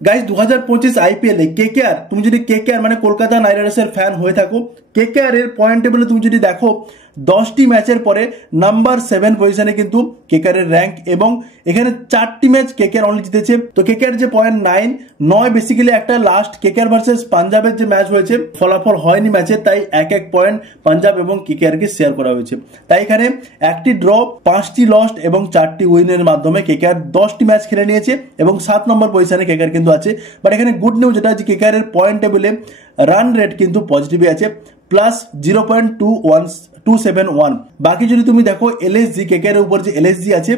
Guys 2025 IPL এ KKR, তুমি যদি KKR মানে কলকাতা নাইট রাইডার্সের ফ্যান হয়ে থাকো, কেকেআর এর পয়েন্ট টেবিলে তুমি যদি দেখো 10টি ম্যাচের পরে নাম্বার 7 পজিশনে কিন্তু কেকেআর এর র্যাঙ্ক, এবং এখানে 4টি ম্যাচ কেকেআর অনলি জিতেছে। তো কেকেআর যে পয়েন্ট 9 বেসিক্যালি একটা লাস্ট কেকেআর ভার্সেস পাঞ্জাবের যে ম্যাচ হয়েছে, ফলাফল হয়নি ম্যাচে, তাই এক এক পয়েন্ট পাঞ্জাব এবং কেকেআর কে শেয়ার করা হয়েছে। তাই এখানে একটি ড্র, 5টি লস্ট এবং 4টি উইনের মাধ্যমে কেকেআর 10টি ম্যাচ খেলে নিয়েছে এবং 7 নম্বর পজিশনে কেকেআর কিন্তু আছে। বাট এখানে গুড নিউজ যেটা যে কেকেআর এর পয়েন্ট টেবিলে রান রেট কিন্তু পজিটিভই আছে, প্লাস 0.271। বাকি যদি তুমি দেখো এলএসজি, কেকেআর এর উপর যে এলএসজি আছে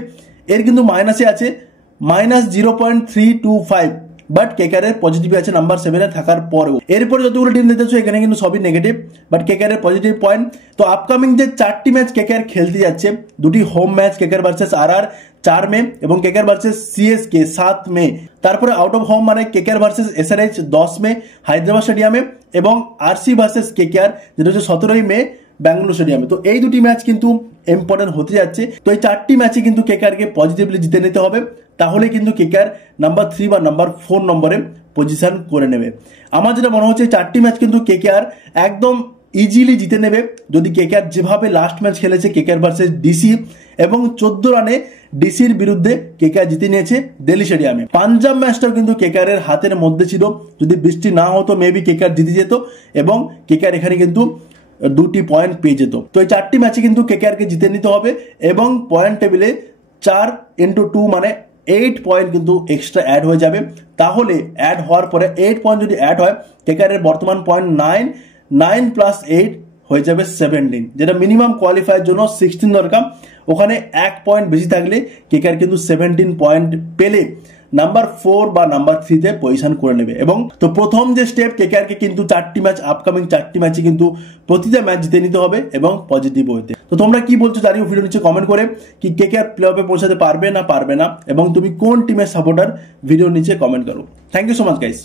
এর কিন্তু মাইনাসে আছে, -0.325। বাট কেকেআর এর পজিটিভ আছে নাম্বার 7 এ থাকার পরেও। এরপরে যতগুলো টিম দেখতেছো এখানে কিন্তু সবই নেগেটিভ, বাট কেকেআর এর পজিটিভ পয়েন্ট। তো আপকামিং যে 4টি ম্যাচ কেকেআর খেলতে যাচ্ছে, দুটি home match KKR versus RR 4 মে এবং কেকেআর ভার্সেস সিএসকে 7 মে। তারপরে আউট অফ হোম মানে কেকেআর ভার্সেস এসআরএইচ 10 মে হায়দ্রাবাদ স্টেডিয়ামে, এবং আরসি ভার্সেস কেকেআর যেটা হচ্ছে 17ই মে ব্যাঙ্গালোর স্টেডিয়ামে। তো এই দুটি ম্যাচ কিন্তু ইম্পর্টেন্ট হতে যাচ্ছে। তো এই 4টি ম্যাচে কিন্তু কেকেআর কে পজিটিভলি জিতে নিতে হবে, তাহলে কিন্তু কেকেআর নাম্বার 3 বা নাম্বার 4 নম্বরে পজিশন করে নেবে। আমার যেটা মনে হচ্ছে 4টি ম্যাচ কিন্তু কেকেআর একদম ইজিলি জিতে নেবে, যদি কেকেআর যেভাবে লাস্ট ম্যাচ খেলেছে কেকেআর ভার্সেস ডিসি, এবং 14 রানে ডিসির বিরুদ্ধে কেকেআর জিতে নিয়েছে দিল্লি স্টেডিয়ামে। পাঞ্জাব ম্যাচটাও কিন্তু কেকেআর এর হাতের মধ্যে ছিল, যদি বৃষ্টি না হতো মেবি কেকেআর জিতে যেত এবং কেকেআর এখানে কিন্তু 2টি পয়েন্ট পেয়ে যেত। তো এই 4টি ম্যাচে কিন্তু কেকেআর কে জিতে নিতে হবে, এবং পয়েন্ট টেবিলে 4x2 মানে 8 পয়েন্ট কিন্তু এক্সট্রা অ্যাড হয়ে যাবে। তাহলে অ্যাড হওয়ার পরে 8 পয়েন্ট যদি অ্যাড হয়, কেকেআর এর বর্তমান পয়েন্ট 9 + 8 হয়ে যাবে 17, যেটা মিনিমাম কোয়ালিফাইয়ের জন্য 16 দরকার। ওখানে 1 পয়েন্ট বেশি থাকলে কেকেআর কিন্তু 17 পয়েন্ট পেলে নাম্বার 4 বা নাম্বার 3 তে পজিশন করে নেবে। এবং তো প্রথম যে স্টেপ, কেকেআর কে কিন্তু 4টি ম্যাচ, আপকামিং 4টি ম্যাচে কিন্তু প্রতিটা ম্যাচ জিতে নিতে হবে এবং পজিটিভ হইতে। তো তোমরা কি বলছো জানিও ভিডিও নিচে কমেন্ট করে, কি কেকেআর প্লে অফে পৌঁছাতে পারবে না পারবে না, এবং তুমি কোন টিমের সাপোর্টার ভিডিও নিচে কমেন্ট করো। Thank you so much guys.